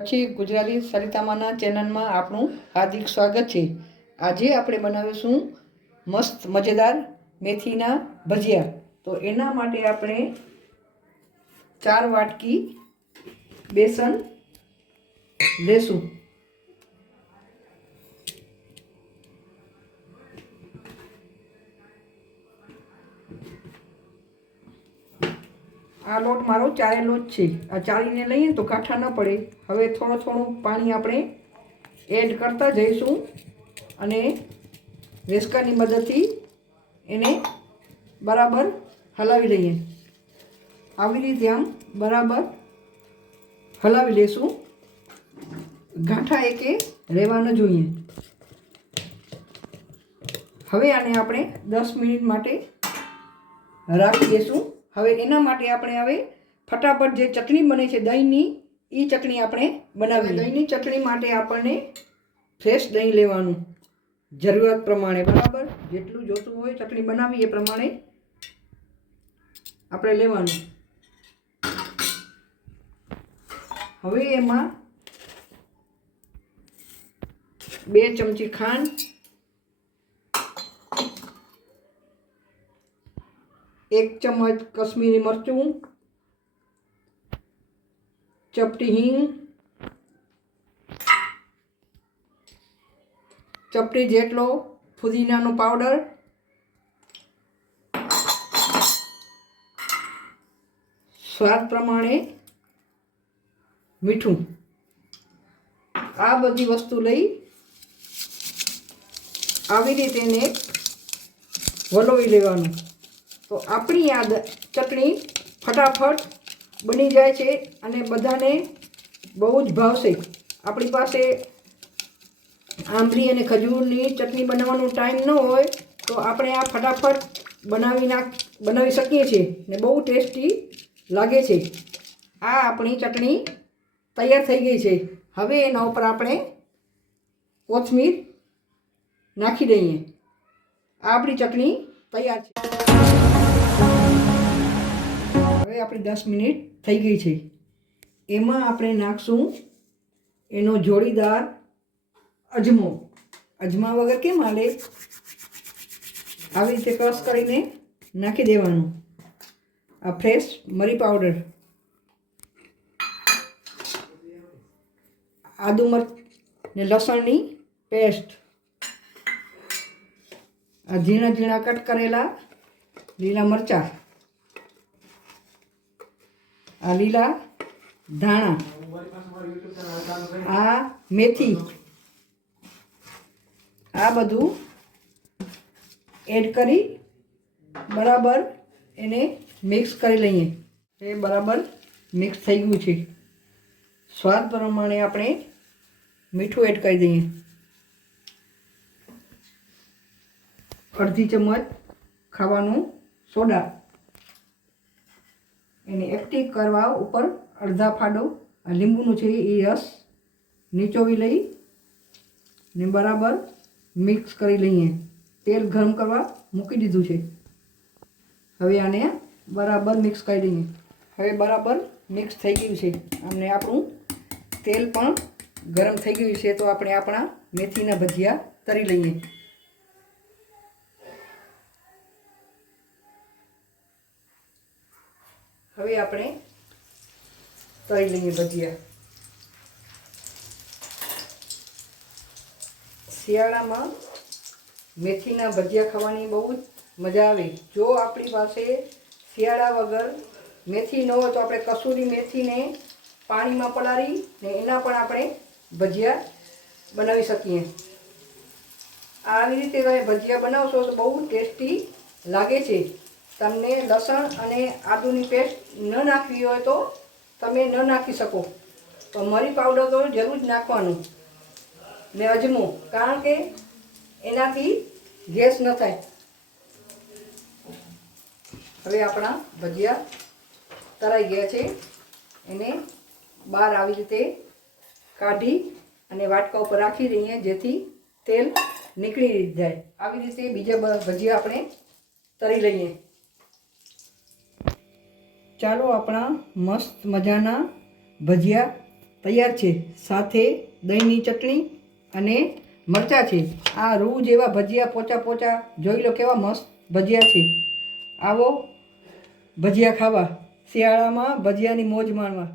પછી ગુજરાતી સરિતામાના ચેનલમાં આપનું હાર્દિક સ્વાગત છે. આજે આપણે બનાવીશું મસ્ત, મજેદાર મેથીના ભજીયા. તો એના માટે આપણે ચાર વાટકી બેસન લેશું. આ લોટ મારો ચારેલો જ છે. આ ચાળીને લઈએ તો કાંઠા ન પડે. હવે થોડું થોડું પાણી આપણે એડ કરતા જઈશું અને રેસ્કાની મદદથી એને બરાબર હલાવી લઈએ. આવી રીતે આમ બરાબર હલાવી લેશું. ગાંઠા એકે રહેવા ન જોઈએ. હવે આને આપણે દસ મિનિટ માટે રાખી દઈશું હવે એના માટે આપણે હવે ફટાફટ જે ચટણી બને છે દહીંની એ ચટણી આપણે બનાવી દહીંની ચટણી માટે આપણને ફ્રેશ દહીં લેવાનું. જરૂરિયાત પ્રમાણે, બરાબર? જેટલું જોતું હોય ચટણી બનાવી એ પ્રમાણે આપણે લેવાનું. હવે એમાં બે ચમચી ખાંડ એક ચમચ કશ્મીરી મરચું, ચપટી હિંગ, ચપટી જેટલો ફુદીનાનો પાવડર, સ્વાદ પ્રમાણે મીઠું. આ બધી વસ્તુ લઈ આવી રીતે એને વલોવી લેવાનું. તો આપણી આ ચટણી ફટાફટ બની જાય છે અને બધાને બહુ જ ભાવશે. આપણી પાસે આંબલી અને ખજૂરની ચટણી બનાવવાનો ટાઈમ ન હોય તો આપણે આ ફટાફટ બનાવી નાખ, બનાવી શકીએ છીએ ને બહુ ટેસ્ટી લાગે છે. આ આપણી ચટણી તૈયાર થઈ ગઈ છે. હવે એના ઉપર આપણે કોથમીર નાખી દઈએ. આ આપણી ચટણી તૈયાર છે. હવે આપણી દસ મિનિટ થઈ ગઈ છે. એમાં આપણે નાખશું એનો જોડીદાર અજમો. અજમા વગર કેમ હાલે? આવી રીતે ક્રશ કરીને નાખી દેવાનું. આ ફ્રેશ મરી પાવડર આદુ મરચ ને લસણની પેસ્ટ આ ઝીણા ઝીણા કટ કરેલા લીલા મરચાં. આ લીલા ધાણા. આ મેથી. આ બધું એડ કરી બરાબર એને મિક્સ કરી લઈએ. એ બરાબર મિક્સ થઈ ગયું છે. સ્વાદ પ્રમાણે આપણે મીઠું એડ કરી દઈએ. અડધી ચમચ ખાવાનું સોડા. એને એક્ટિવ કરવા ઉપર અડધા ફાડો લીંબુનું છે એ રસ નીચોવી લઈ ને બરાબર મિક્સ કરી લઈએ. તેલ ગરમ કરવા મૂકી દીધું છે. હવે આને બરાબર મિક્સ કરી દઈએ હવે બરાબર મિક્સ થઈ ગયું છે. અને આપણું તેલ પણ ગરમ થઈ ગયું છે. તો આપણે આપણા મેથીના ભજીયા તરી લઈએ. હવે આપણે તળી લઈએ ભજીયા. શિયાળામાં મેથીના ભજીયા ખાવાની બહુ જ મજા આવે. જો આપણી પાસે શિયાળા વગર મેથી ન હોય તો આપણે કસૂરી મેથીને પાણીમાં પલાળી ને એના પણ આપણે ભજીયા બનાવી શકીએ. આવી રીતે તમે ભજીયા બનાવશો તો બહુ ટેસ્ટી લાગે છે. તમને લસણ અને આદુની પેસ્ટ ન નાખવી હોય તો તમે ન નાખી શકો. તો મરી પાવડર તો જરૂર જ નાખવાનું. ને અજમો, કારણ કે એનાથી ગેસ ન થાય. હવે આપણા ભજીયા તરાઈ ગયા છે. એને બહાર આવી રીતે કાઢી અને વાટકા ઉપર રાખી દઈએ, જેથી તેલ નીકળી જાય. આવી રીતે બીજા ભજીયા આપણે તરી લઈએ. ચાલો આપણા મસ્ત મજાના ભજીયા તૈયાર છે. સાથે દહીંની ચટણી અને મરચાં છે. આ રૂ જેવા ભજીયા પોચા પોચા જોઈ લો કેવા મસ્ત ભજીયા છે. આવો ભજીયા ખાવા. શિયાળામાં ભજીયાની મોજ માણવા.